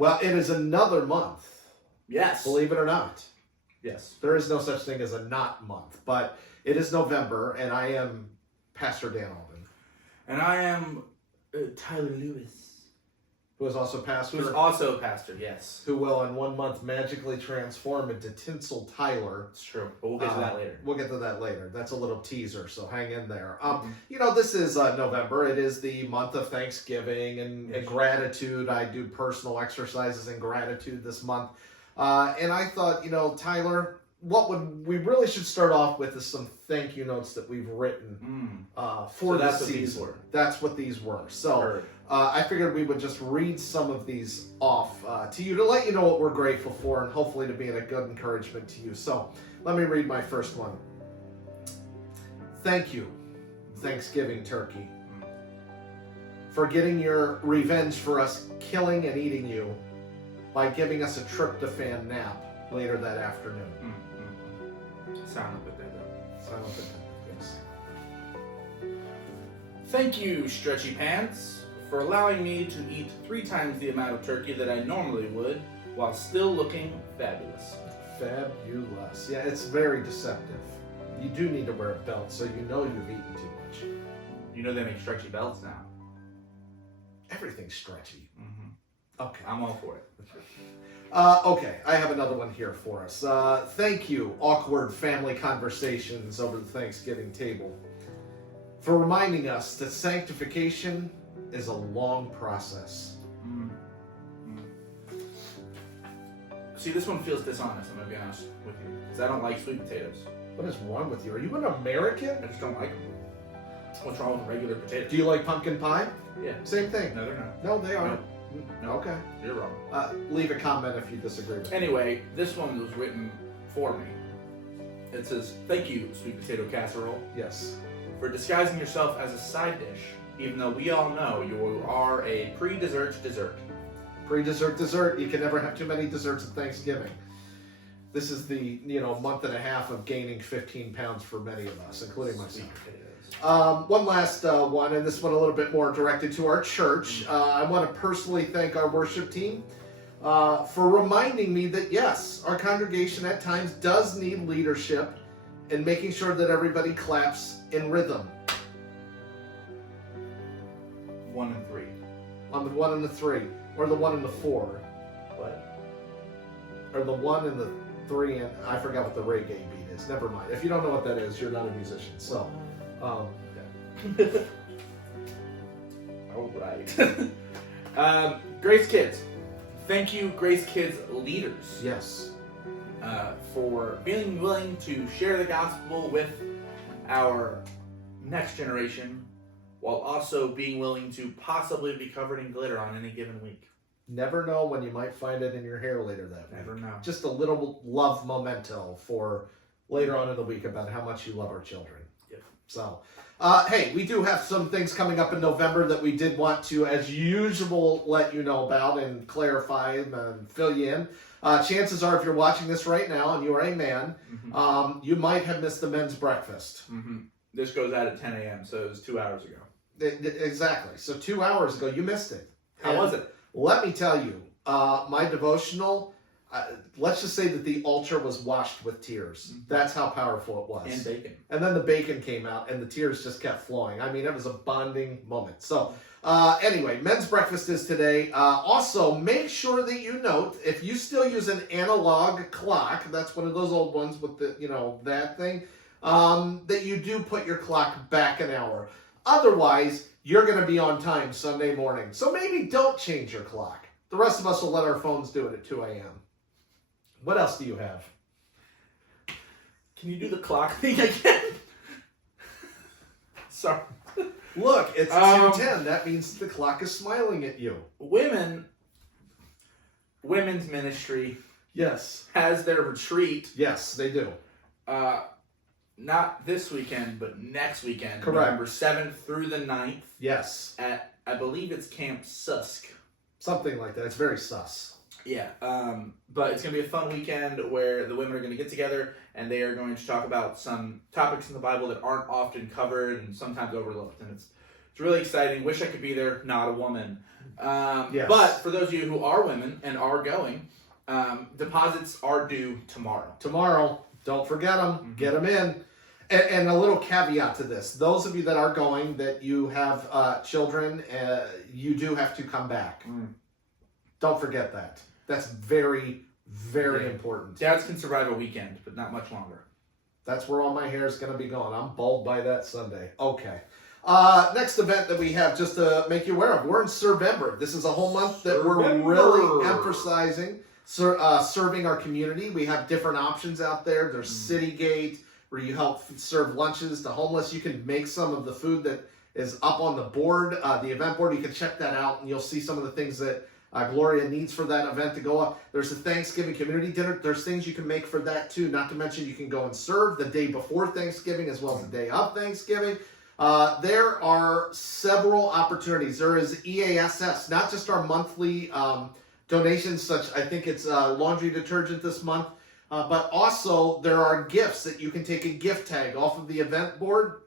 Well, it is another month. Yes. Believe it or not. Yes. There is no such thing as a not month, but it is November, and I am Pastor Dan Alden. And I am Tyler Lewis. Who is also pastor. Who's also pastor, yes. Who will in 1 month magically transform into Tinsel Tyler. It's true, but we'll get to that later. We'll get to that later. That's a little teaser, so hang in there. This is November. It is the month of Thanksgiving and gratitude. I do personal exercises in gratitude this month. And I thought, Tyler, we really should start off with is some thank you notes that we've written for this season. That's what these were. So I figured we would just read some of these off to you to let you know what we're grateful for and hopefully to be a good encouragement to you. So let me read my first one. Thank you, Thanksgiving turkey, for getting your revenge for us killing and eating you by giving us a tryptophan nap later that afternoon. Silent but deadly. Silent but deadly, yes. Thank you, Stretchy Pants, for allowing me to eat 3 times the amount of turkey that I normally would while still looking fabulous. Fabulous. Yeah, it's very deceptive. You do need to wear a belt so you know you've eaten too much. You know they make stretchy belts now. Everything's stretchy. Okay. I'm all for it. Okay, I have another one here for us. Thank you, awkward family conversations over the Thanksgiving table, for reminding us that sanctification is a long process. See, this one feels dishonest, I'm going to be honest with you, because I don't like sweet potatoes. What is wrong with you? Are you an American? I just don't like them. What's wrong with regular potatoes? Do you like pumpkin pie? Yeah. Same thing. No, they're not. No, they aren't. No. Okay. You're wrong. Leave a comment if you disagree with me. Anyway, this one was written for me. It says, thank you, sweet potato casserole, Yes. for disguising yourself as a side dish, even though we all know you are a pre-dessert dessert. Pre-dessert dessert. You can never have too many desserts at Thanksgiving. This is the month and a half of gaining 15 pounds for many of us, including myself. One last one, and this one a little bit more directed to our church. I want to personally thank our worship team for reminding me that yes, our congregation at times does need leadership in making sure that everybody claps in rhythm. 1 and 3. On the 1 and the 3, or the 1 and the 4. What? Or the 1 and the 3, and I forgot what the reggae beat is. Never mind. If you don't know what that is, you're not a musician. So, all right. Grace Kids. Thank you, Grace Kids leaders. yes. For being willing to share the gospel with our next generation while also being willing to possibly be covered in glitter on any given week. Never know when you might find it in your hair later that week. Never know. Just a little love memento for later on in the week about how much you love our children. Yep. So, hey, we do have some things coming up in November that we did want to, as usual, let you know about and clarify and fill you in. Chances are, if you're watching this right now and you are a man, you might have missed the men's breakfast. This goes out at 10 a.m., so it was 2 hours ago. Exactly. So 2 hours ago, you missed it. How was it? Let me tell you, my devotional, let's just say that the altar was washed with tears. That's how powerful it was. And bacon. And then the bacon came out and the tears just kept flowing. I mean, it was a bonding moment. So anyway, men's breakfast is today. Also, make sure that you note, if you still use an analog clock, that's one of those old ones with the, that thing, that you do put your clock back an hour. Otherwise, you're going to be on time Sunday morning. So maybe don't change your clock. The rest of us will let our phones do it at 2 a.m. What else do you have? Can you do the clock thing again? Sorry. Look, it's 2:10. That means the clock is smiling at you. Women's ministry Yes. has their retreat. Yes, they do. Not this weekend, but next weekend. Correct. November 7th through the 9th. Yes. At, I believe it's Camp Susk. Something like that. It's very sus. Yeah. But it's going to be a fun weekend where the women are going to get together and they are going to talk about some topics in the Bible that aren't often covered and sometimes overlooked. And it's It's really exciting. Wish I could be there. Not a woman. Yes. But for those of you who are women and are going, deposits are due tomorrow. Tomorrow. Don't forget them. Mm-hmm. Get them in. And a little caveat to this. Those of you that are going, that you have children, you do have to come back. Don't forget that. That's very, very important. Dads can survive a weekend, but not much longer. That's where all my hair is going to be going. I'm bald by that Sunday. Okay. Next event that we have, just to make you aware of, we're in November. This is a whole month that we're really emphasizing serving our community. We have different options out there. There's Citygate, where you help serve lunches to homeless. You can make some of the food that is up on the board, the event board. You can check that out, and you'll see some of the things that Gloria needs for that event to go up. There's a Thanksgiving community dinner. There's things you can make for that too. Not to mention you can go and serve the day before Thanksgiving as well as the day of Thanksgiving. There are several opportunities. There is EASS, not just our monthly donations, such I think it's laundry detergent this month, but also there are gifts that you can take a gift tag off of the event board,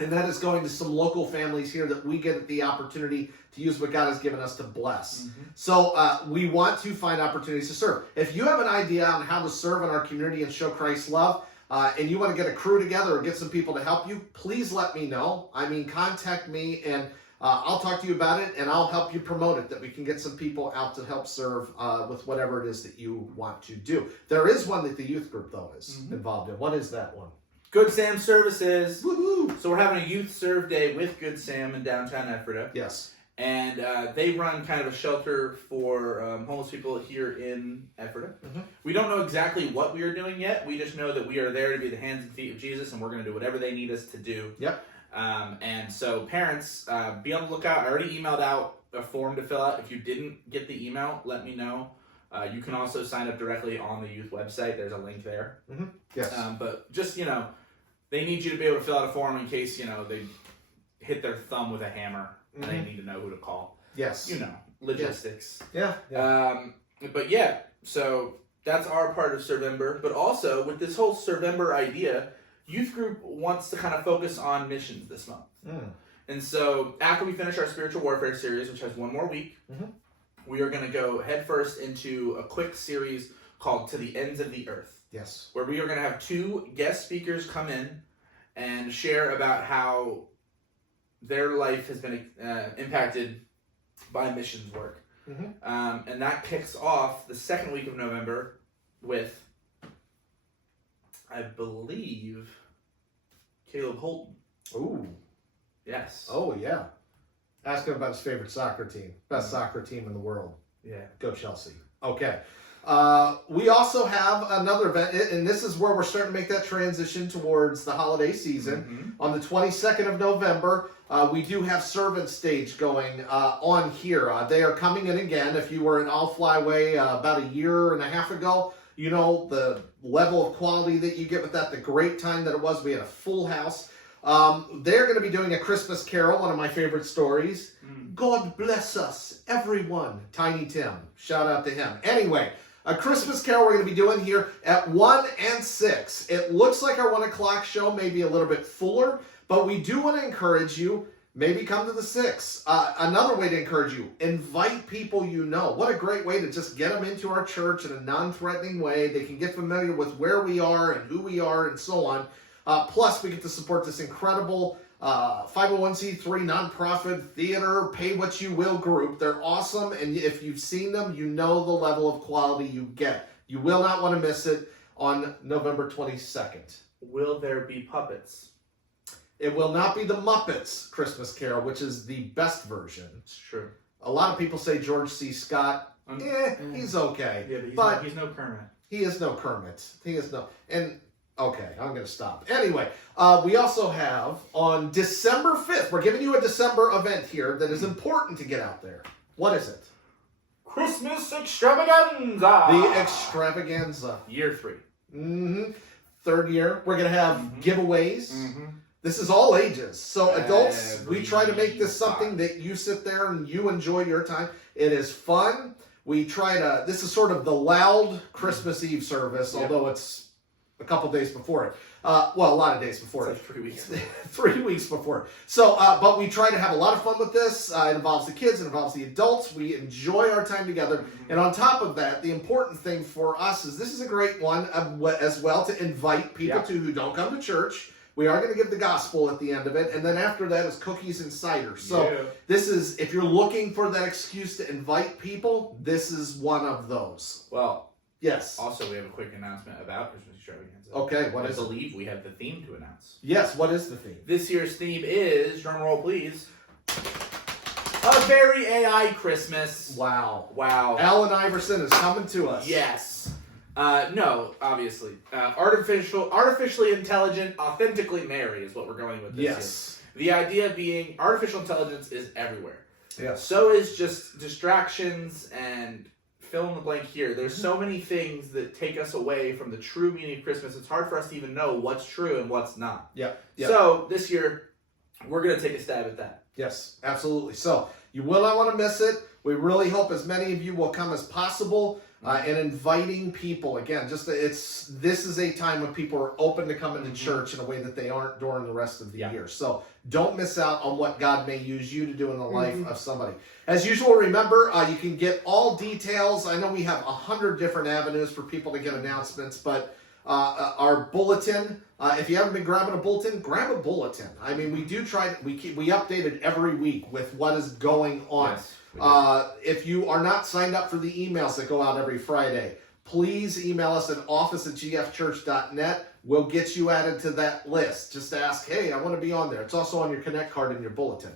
and that is going to some local families here that we get the opportunity to use what God has given us to bless. So we want to find opportunities to serve. If you have an idea on how to serve in our community and show Christ's love, and you want to get a crew together or get some people to help you, please let me know. I mean, contact me, and I'll talk to you about it, and I'll help you promote it, that we can get some people out to help serve with whatever it is that you want to do. There is one that the youth group, though, is involved in. What is that one? Good Sam Services. Woohoo! So we're having a youth serve day with Good Sam in downtown Ephrata. Yes. And they run kind of a shelter for homeless people here in Ephrata. We don't know exactly what we are doing yet. We just know that we are there to be the hands and feet of Jesus, and we're going to do whatever they need us to do. Yep. And so parents, be on the lookout. I already emailed out a form to fill out. If you didn't get the email, let me know. You can also sign up directly on the youth website. There's a link there. Yes. But just, they need you to be able to fill out a form in case, they hit their thumb with a hammer and they need to know who to call. Yes. Logistics. Yeah. But yeah, so that's our part of November. But also, with this whole November idea, youth group wants to kind of focus on missions this month. And so after we finish our spiritual warfare series, which has one more week, we are going to go headfirst into a quick series called To the Ends of the Earth. Yes. Where we are going to have 2 guest speakers come in and share about how their life has been impacted by missions work. And that kicks off the second week of November with, I believe, Caleb Holton. Ooh. Yes. Oh, yeah. Ask him about his favorite soccer team. Best soccer team in the world. Yeah. Go Chelsea. Okay. We also have another event, and this is where we're starting to make that transition towards the holiday season. On the 22nd of November, we do have Servant Stage going on here. They are coming in again. If you were in All Flyway about a year and a half ago, you know the level of quality that you get with that, the great time that it was. We had a full house. They're going to be doing a Christmas Carol, one of my favorite stories. God bless us, everyone. Tiny Tim. Shout out to him. Anyway, a Christmas Carol we're going to be doing here at 1 and 6. It looks like our 1 o'clock show may be a little bit fuller, but we do want to encourage you, maybe come to the 6. Another way to encourage you, invite people you know. What a great way to just get them into our church in a non-threatening way. They can get familiar with where we are and who we are and so on. Plus, we get to support this incredible 501c3 nonprofit theater, pay what you will group. They're awesome, and if you've seen them, you know the level of quality you get. You will not want to miss it on November 22nd. Will there be puppets? It will not be the Muppets Christmas Carol, which is the best version. It's true. A lot of people say George C. Scott. He's okay. Yeah, but he's no Kermit. He is no Kermit. He is no... And... Okay, I'm going to stop. Anyway, we also have on December 5th, we're giving you a December event here that is important to get out there. What is it? Christmas Extravaganza! The Extravaganza. Year 3. Third year. We're going to have giveaways. This is all ages. So adults, we try to make this something that you sit there and you enjoy your time. It is fun. We try to, this is sort of the loud Christmas Eve service, although it's a couple days before it. Well, a lot of days before It's it. like 3 weeks. 3 weeks before. So, but we try to have a lot of fun with this. It involves the kids, it involves the adults. We enjoy our time together. And on top of that, the important thing for us is this is a great one as well to invite people to who don't come to church. We are going to give the gospel at the end of it. And then after that is cookies and cider. So this is, if you're looking for that excuse to invite people, this is one of those. Well, yes. Also, we have a quick announcement about Christmas extravaganza. Okay, what is it? I believe we have the theme to announce. Yes, what is the theme? This year's theme is, drum roll please, a very AI Christmas. Wow. Wow. Alan Iverson is coming to us. Yes. No, obviously. Artificially intelligent, authentically merry is what we're going with this Yes. year. The idea being artificial intelligence is everywhere. Yes. So is just distractions and fill in the blank here. There's so many things that take us away from the true meaning of Christmas. It's hard for us to even know what's true and what's not. Yeah. So this year, we're going to take a stab at that. Yes, absolutely. So you will not want to miss it. We really hope as many of you will come as possible. And inviting people, again, this is a time when people are open to coming to church in a way that they aren't during the rest of the year. So don't miss out on what God may use you to do in the life of somebody. As usual, remember, you can get all details. I know we have 100 different avenues for people to get announcements, but our bulletin, if you haven't been grabbing a bulletin, grab a bulletin. I mean, we do try, we update it every week with what is going on. Yes. If you are not signed up for the emails that go out every Friday, please email us at office@gfchurch.net. We'll get you added to that list. Just ask, hey, I want to be on there. It's also on your Connect card in your bulletin.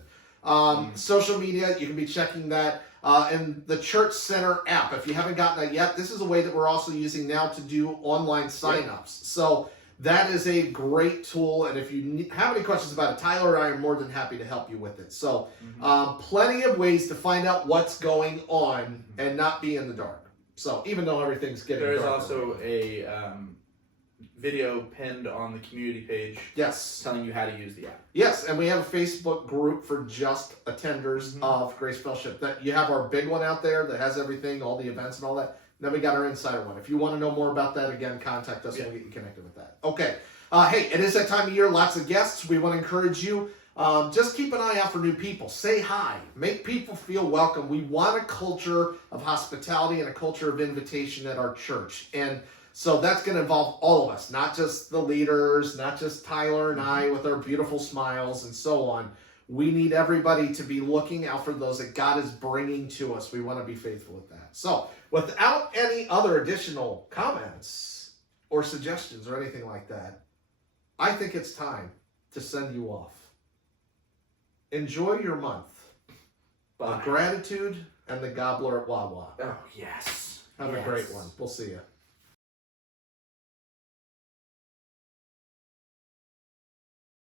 Social media, you can be checking that. And the Church Center app, if you haven't gotten that yet, this is a way that we're also using now to do online signups. So that is a great tool, and if you have any questions about it, Tyler and I are more than happy to help you with it. So plenty of ways to find out what's going on and not be in the dark. So even though everything's getting There is darker. also a video pinned on the community page telling you how to use the app. Yes, and we have a Facebook group for just attenders of Grace Fellowship. That you have our big one out there that has everything, all the events and all that. Then we got our insider one. If you want to know more about that, again, contact us and we'll get you connected with that. Okay. Hey, it is that time of year. Lots of guests. We want to encourage you. Just keep an eye out for new people. Say hi. Make people feel welcome. We want a culture of hospitality and a culture of invitation at our church. And so that's going to involve all of us, not just the leaders, not just Tyler and I with our beautiful smiles and so on. We need everybody to be looking out for those that God is bringing to us. We want to be faithful with that. So, without any other additional comments or suggestions or anything like that, I think it's time to send you off. Enjoy your month. Gratitude and the gobbler at Wawa. Oh, yes. Have a great one. We'll see you.